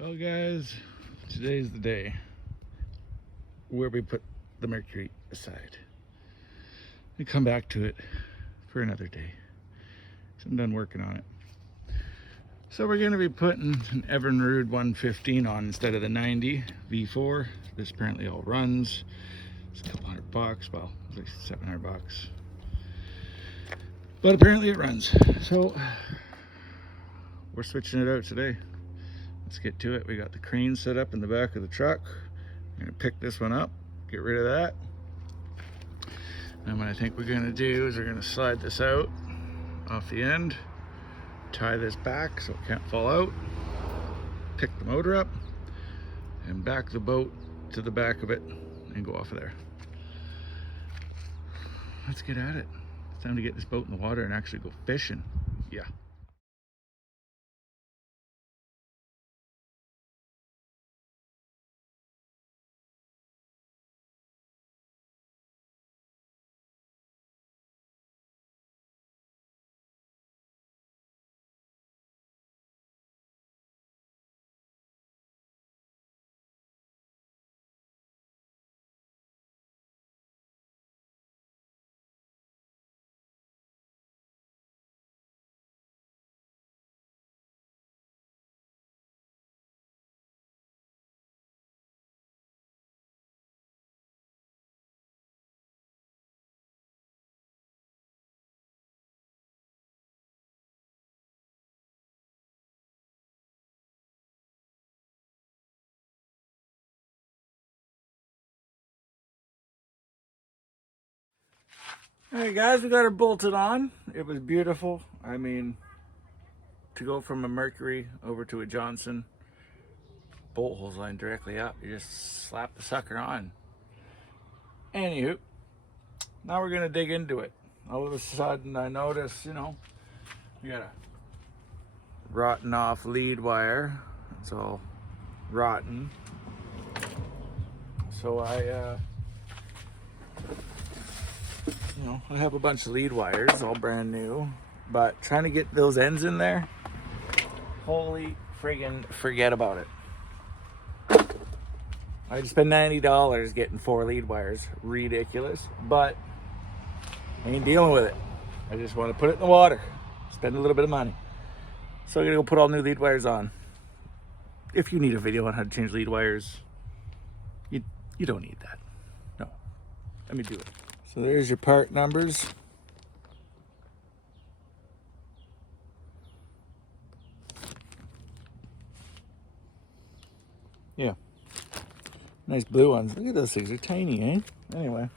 Well, guys, today's the day where we put the mercury aside. We come back to it for another day. So I'm done working on it. So we're going to be putting an Evinrude 115 on instead of the 90 V4. This apparently all runs. It's a couple $100. Well, it's like $700. But apparently it runs. So we're switching it out today. Let's get to it. We got the crane set up in the back of the truck. I'm gonna pick this one up, get rid of that. And what I think we're gonna do is we're gonna slide this out off the end, tie this back so it can't fall out, pick the motor up, and back the boat to the back of it and go off of there. Let's get at it. It's time to get this boat in the water and actually go fishing. Yeah. All right, guys, we got her bolted on. It was beautiful. I mean, to go from a Mercury over to a Johnson, bolt holes line directly up, you just slap the sucker on. Anywho, now we're gonna dig into it. All of a sudden I notice, we got a rotten off lead wire. It's all rotten. So I have a bunch of lead wires, all brand new, but trying to get those ends in there, holy friggin' forget about it. I just spent $90 getting 4 lead wires. Ridiculous, but I ain't dealing with it. I just want to put it in the water, spend a little bit of money. So I'm gonna go put all new lead wires on. If you need a video on how to change lead wires, you don't need that. No, let me do it. So there's your part numbers. Yeah, nice blue ones. Look at those things, they're tiny, eh? Anyway.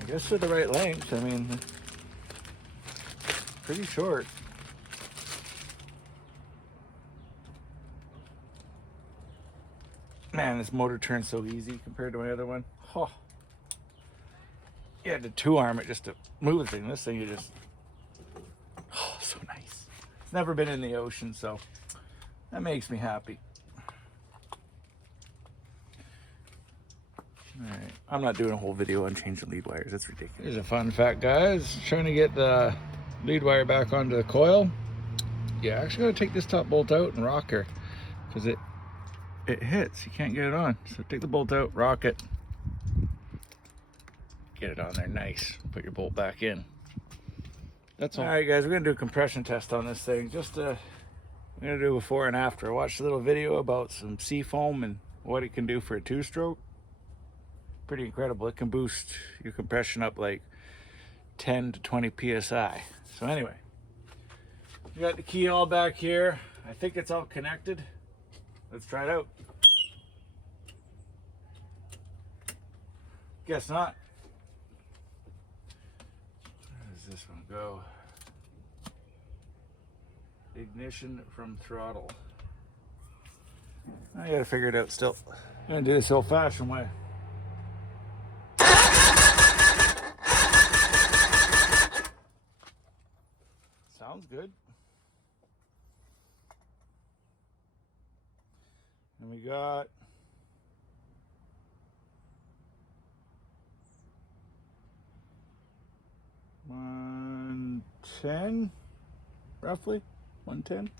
I guess they're the right length. I mean, pretty short. Man, this motor turns so easy compared to my other one. Oh. You had to 2-arm it just to move the thing. This thing, you just, oh, so nice. It's never been in the ocean, so that makes me happy. All right, I'm not doing a whole video on changing lead wires. That's ridiculous. Here's a fun fact, guys. Trying to get the lead wire back onto the coil. Yeah, actually gotta take this top bolt out and rock her because it hits. You can't get it on. So take the bolt out, rock it, get it on there nice. Put your bolt back in. That's all. All right, guys, we're gonna do a compression test on this thing. We're gonna do a before and after. I watched a little video about some Seafoam and what it can do for a 2-stroke. Pretty incredible. It can boost your compression up like 10 to 20 psi. So anyway, we got the key all back here. I think it's all connected. Let's try it out. Guess not. Where does this one go? Ignition from throttle. I gotta figure it out still. I'm gonna do this old-fashioned way. Sounds good. And we got one, 110, roughly 110.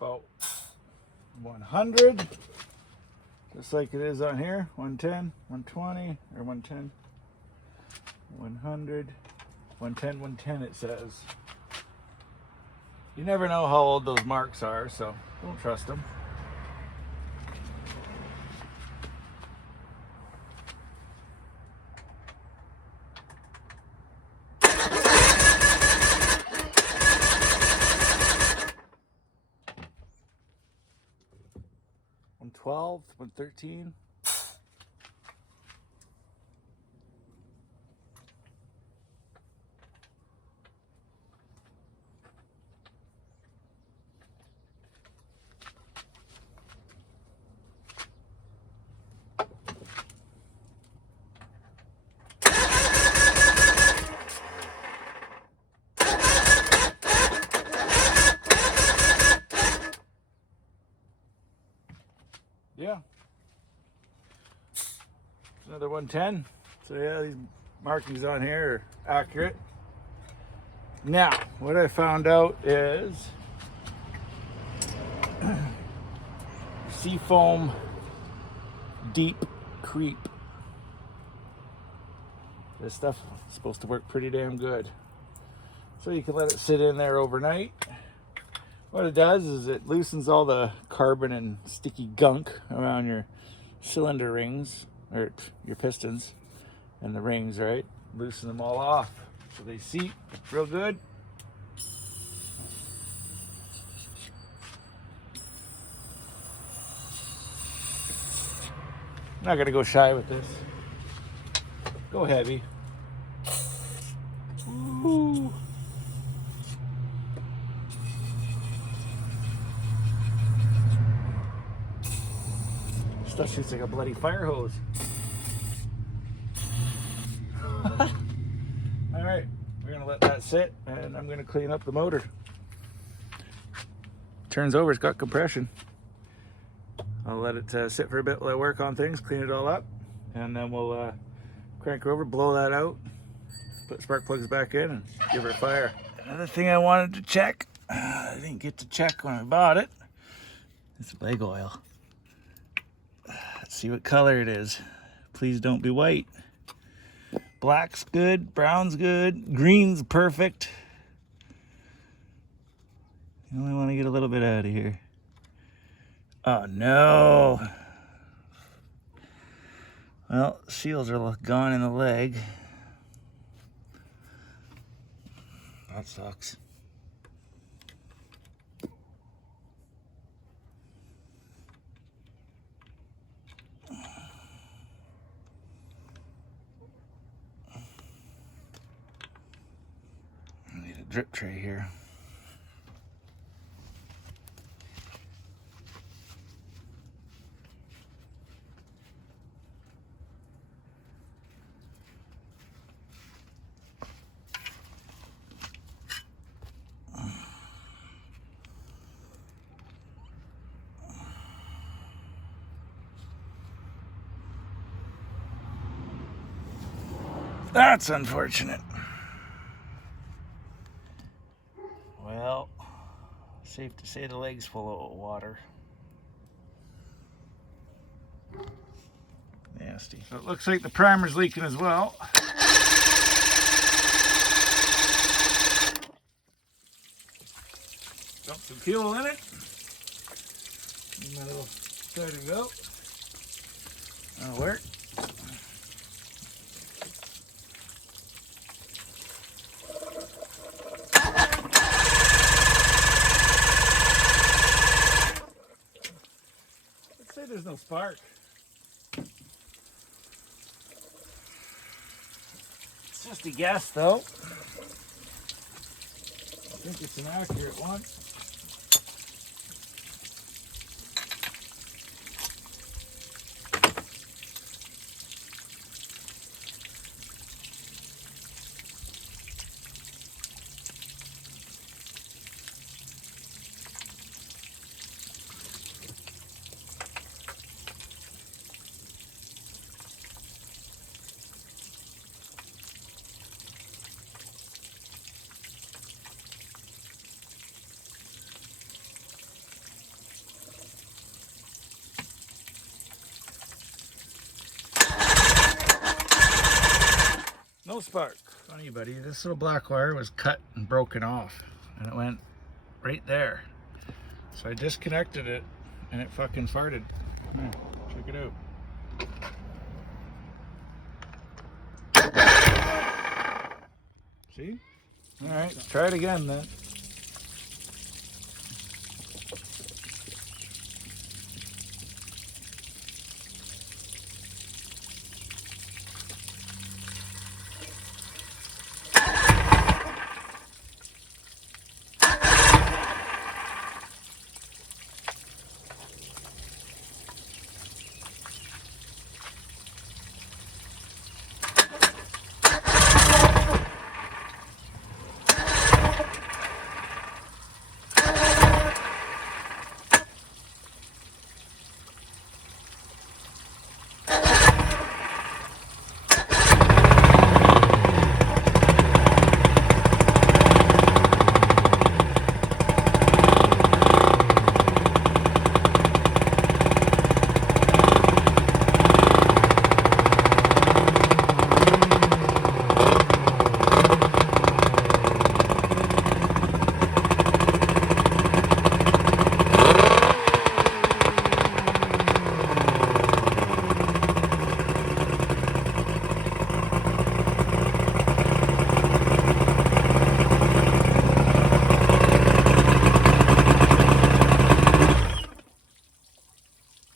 About 100, just like it is on here. 110, 120, or 110, 100, 110, 110 it says. You never know how old those marks are, so don't trust them. $112, $113. Yeah. Another 110. So yeah, these markings on here are accurate. Now, what I found out is Seafoam Deep Creep. This stuff is supposed to work pretty damn good. So you can let it sit in there overnight. What it does is it loosens all the carbon and sticky gunk around your cylinder rings, or your pistons and the rings, right? Loosen them all off so they seat real good. I'm not gonna go shy with this. Go heavy. Ooh. Stuff shoots like a bloody fire hose. All right, we're gonna let that sit, and I'm gonna clean up the motor. Turns over, it's got compression. I'll let it sit for a bit while I work on things, clean it all up, and then we'll crank over, blow that out, put spark plugs back in, and give her a fire. Another thing I wanted to check, I didn't get to check when I bought it, is leg oil. Let's see what color it is. Please don't be white. Black's good, brown's good, green's perfect. You only want to get a little bit out of here. Oh no. Well, seals are gone in the leg. That sucks. I need a drip tray here. That's unfortunate. Well, safe to say the leg's full of water. Nasty. So it looks like the primer's leaking as well. Dump some fuel in it. And that'll start to go. That'll work. Let's say there's no spark. It's just a guess, though. I think it's an accurate one. No spark. Funny, buddy, this little black wire was cut and broken off, and it went right there. So I disconnected it, and it fucking farted. Here, check it out. See? All right, let's try it again then.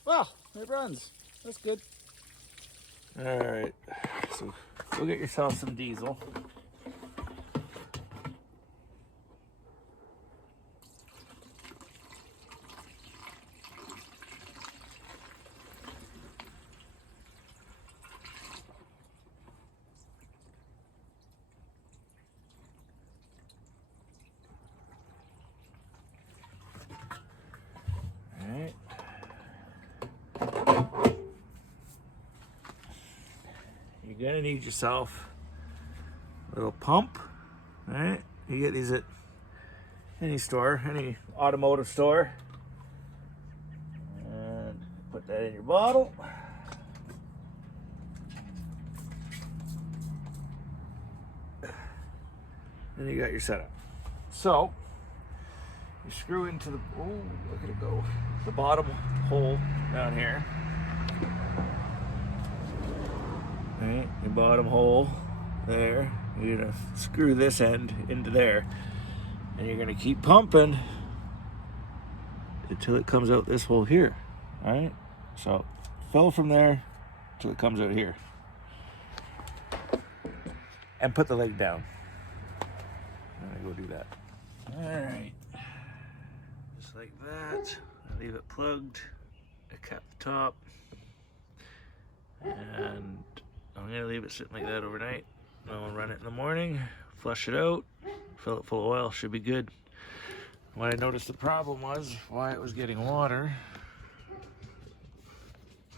Well, it runs. That's good. All right, so go get yourself some diesel. All right. You're gonna need yourself a little pump, all right? You get these at any store, any automotive store. And put that in your bottle. Then you got your setup. So, you screw into the, oh, look at it go, the bottom hole down here. Right, your bottom hole there. You're gonna screw this end into there, and you're gonna keep pumping until it comes out this hole here. All right, so fill from there until it comes out here, and put the leg down. I'm gonna go do that. All right, just like that. I leave it plugged. I cap the top, and I'm gonna leave it sitting like that overnight. I'll run it in the morning, flush it out, fill it full of oil, should be good. What I noticed the problem was, why it was getting water,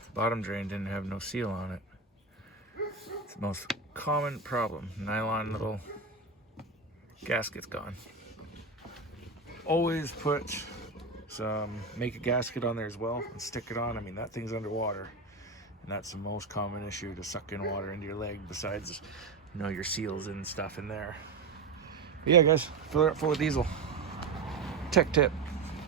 the bottom drain didn't have no seal on it. It's the most common problem. Nylon little gasket's gone. Always put some, make a gasket on there as well and stick it on. I mean, that thing's underwater. And that's the most common issue, to suck in water into your leg, besides, you know, your seals and stuff in there. But yeah, guys, fill it up full of diesel. Tech tip.